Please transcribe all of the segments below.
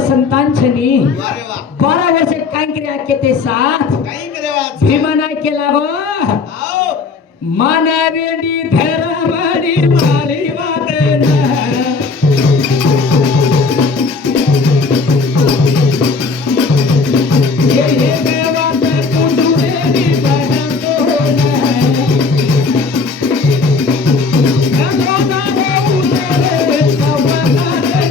संतांछनी 12 वर्ष काय क्रिया के साथ भीमा नाही केला व मानवेंडी धरमडी माली वादन ये देवात कुंडुरेनी बनतो ना उतरे पवनाना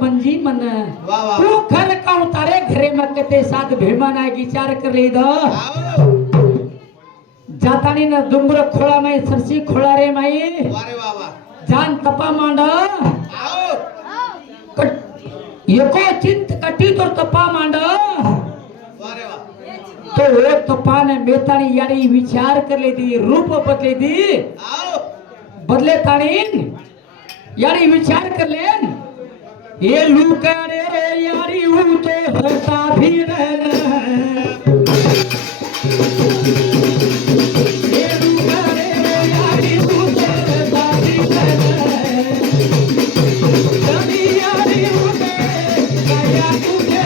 बंजी मन तू घर का तारे घरे मकते साथ भीमा ना विचार कर ले दो जातानी न डुंगर खोळा माई सरसी खोळा रे माई जान तपा मांड एको चिंत कटी तो तपा मांड तो वो तपा ने मेतानी यानी विचार कर ले दी रूप बदले दी बदले तानी यानी विचार कर लेन ये लुकारे रे यारी हूँ तो हरता भी रहना ये लुकारे रे यारी हूँ तो हरता भी रहना जनी यारी हूँ तो काया तुझे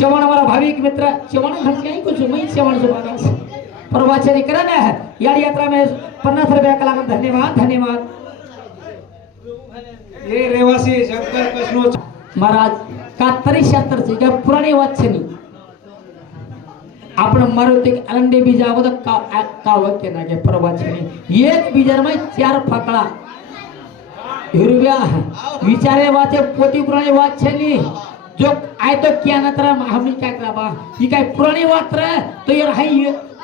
चवण हमारा भाविक मित्र चवण घंटे कुछ मैं चवण जुबान प्रवचन करना है यार यात्रा में 50 रुपया का लागत धन्यवाद धन्यवाद ये रेवासी शंकर कृष्ण महाराज का 73 से जब पुराने वाचनी आपण मारुती अलंडे बीजावद का वाक्य ना के प्रवचनी एक बीजर में 4 फकड़ा हिरव्या विचारे वाचे पोती पुराणे वाचनी जो आय तो क्या नतर हमनी काय कराबा ही काय पुराणी वात्र तो यार हाय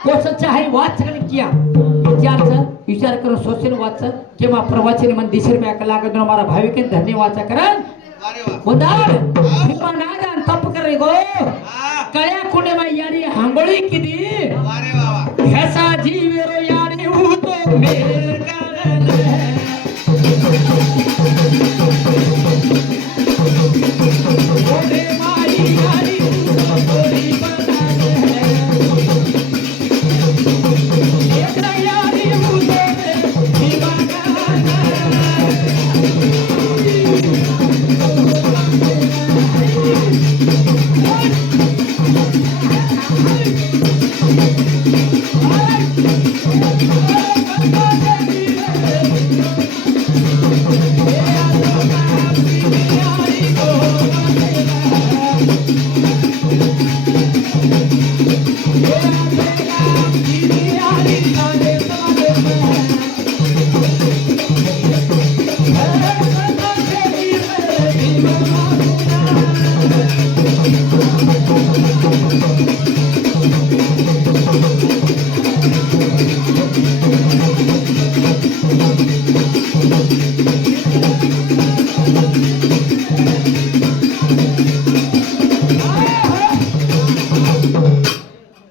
कोसचा हाय वाच कन किया विचार करून सोचन वाच केव्हा प्रवचन मन दिसर में अकला का हमारा भाविक धन्यवाद करन वदार भीमा नागान तप करे गो कळ्या कुंडे में यारी हांगोळी किदी वारे बाबा ऐसा जीवेरो यारी हूँ तो मेर कारण ओडे माई यारी तोरी बनाने एक यारी हूँ तो भीमा नागान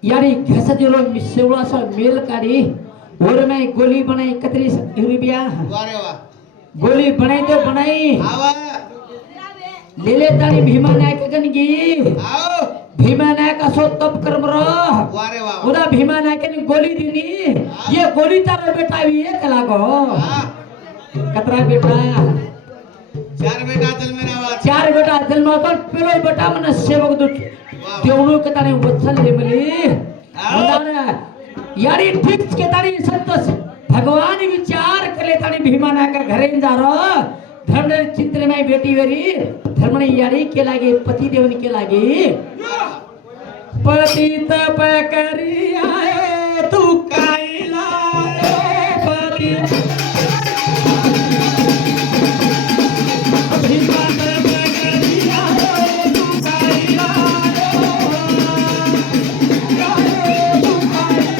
यारी घसा दिलो मिसेवला सा मेल काढ़ी और मैं गोली बनाई कतरी रुपया वारे वा गोली बनाई तो बनाई आवा ले ले तारी भीमा नायक गनगी आओ भीमा नायक असो तप कर्म रो वारे वा उदा भीमा नायक ने गोली दीनी ये गोली तारा बेटा भी एक लागो हाँ कतरा बेटा चार बेटा दिल में आवा चार बेटा दिल में तो पेलो बेटा मन सेवक दु देवनु के ताने वत्सल ले मली मुदाना यारी ठीक के तारी संतोष भगवान विचार करे तानी भीमा नायक घरे जा रो धर्म चित्र में बेटी वेरी धर्म ने यारी के लागे पति देवन के लागे पति तप करी आए तू काइला पति भीमा तप करी आए तू काइला तू काइला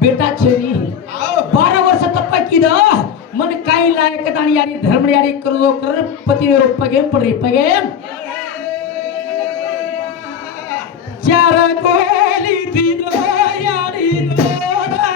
बेटा छेनी 12 वर्ष तप्पा किदा मन काही लायक दाणी यारी धर्म यारी करो कर पति रूपगे पडे पगे चार कोली दिलो यारी लोरा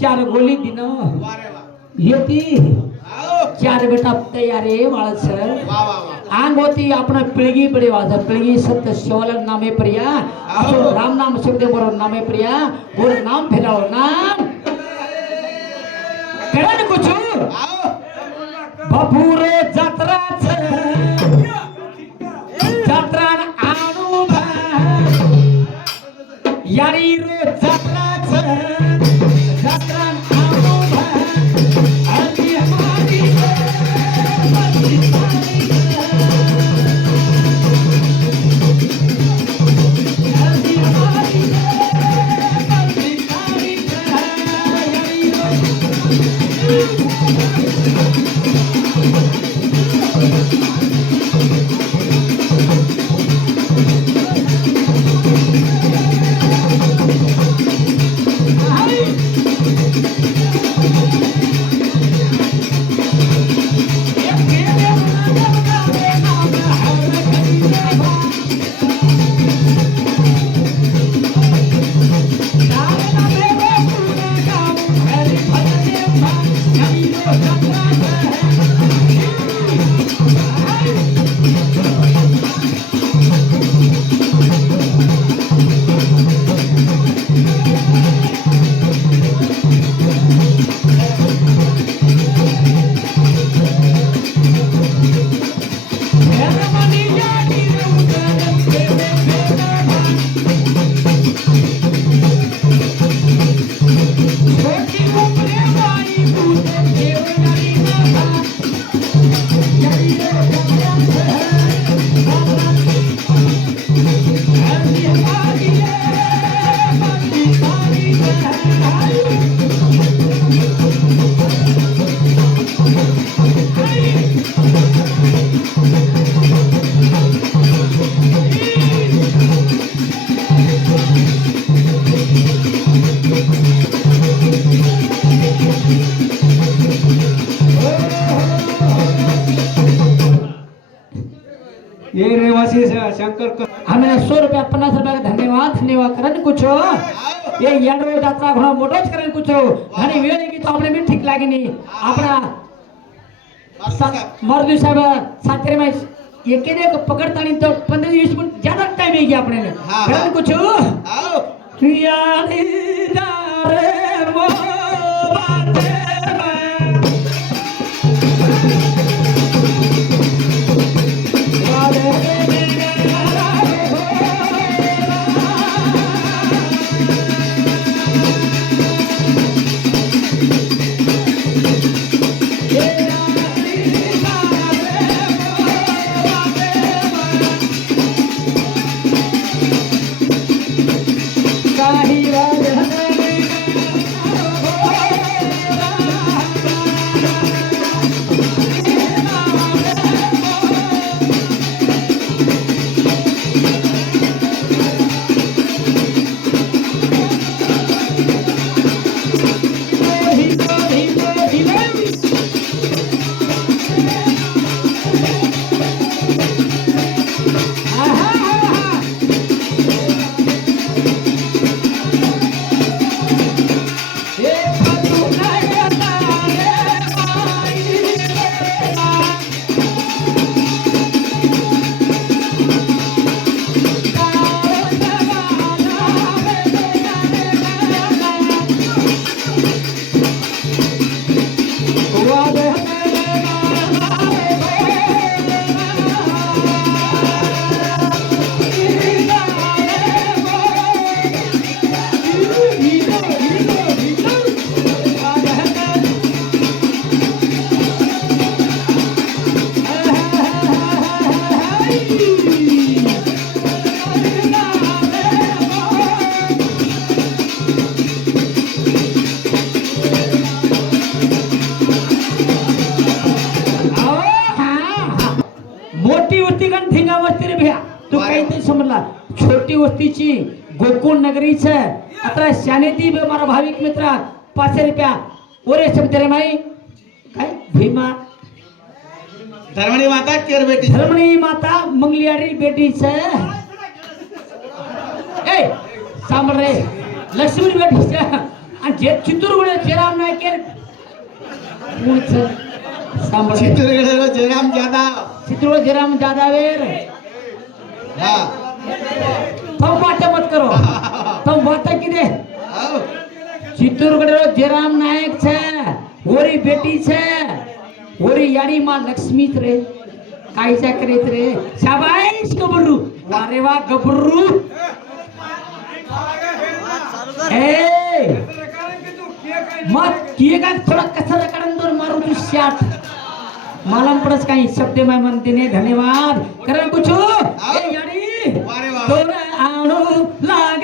चार गोली दिन येती चार बेटा तैयार आहे वाळ सर आंग होती आपण पिळगी बडे वाज पिळगी सत्य शिवल नामे प्रिया असो राम नाम शब्द बरो नामे प्रिया और नाम फेराव नाम करण कुछ बापूरे जत्राच जत्रान आणू यारी रो जत्राच जत्रान आणू आली हमारी ये रहवासी शंकर का हमें 100 रुपया 50 रुपया का धन्यवाद धन्यवाद करन कुछ ये याडो यात्रा घोड़ा मोटोच करन कुछ आणि वेळ की तो आपले मी ठीक लागे नाही आपला मर्दू साहेब सातेरे में एकेने को पकड़तानी तो 15-20 मिनट ज्यादा टाइम है अपने ने हाँ, करन हाँ। कुछ आओ यारी दारे मो बाते मोठी वस्ती का ठिंगा वस्ती रे भैया तू वारे काही ते समजला छोटी वस्तीची गोकुळ नगरीच आता शानेती बे मारा भाविक मित्र 500 रुपया ओरे शब्द रे माई काय भीमा धर्मणी माता केर बेटी धर्मणी माता मंगलियारी बेटीच ए सांभाळ रे लक्ष्मी बेटीच आणि जे चित्तूरगड जेराम नायकेर सांभाळ रे. चित्रगड जयराम जाधव चित्तूर जेराम जादावेर हा तुम बात मत करो तुम बात की दे आओ चित्तूरगढ़ जेराम नायक छे ओरी बेटी छे ओरी यारी मां लक्ष्मी रे कायचा करीत रे शाबाश गबरू वारे वा गबरू ए मत किए का थोड़ा कसर करन दो मारू तू शाट मालम पडस काही शब्द मैं म्हणते ने धन्यवाद करण कुछ ए यारी वारे वा तोरा आणू लाग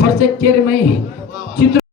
फरसे केर में चित्र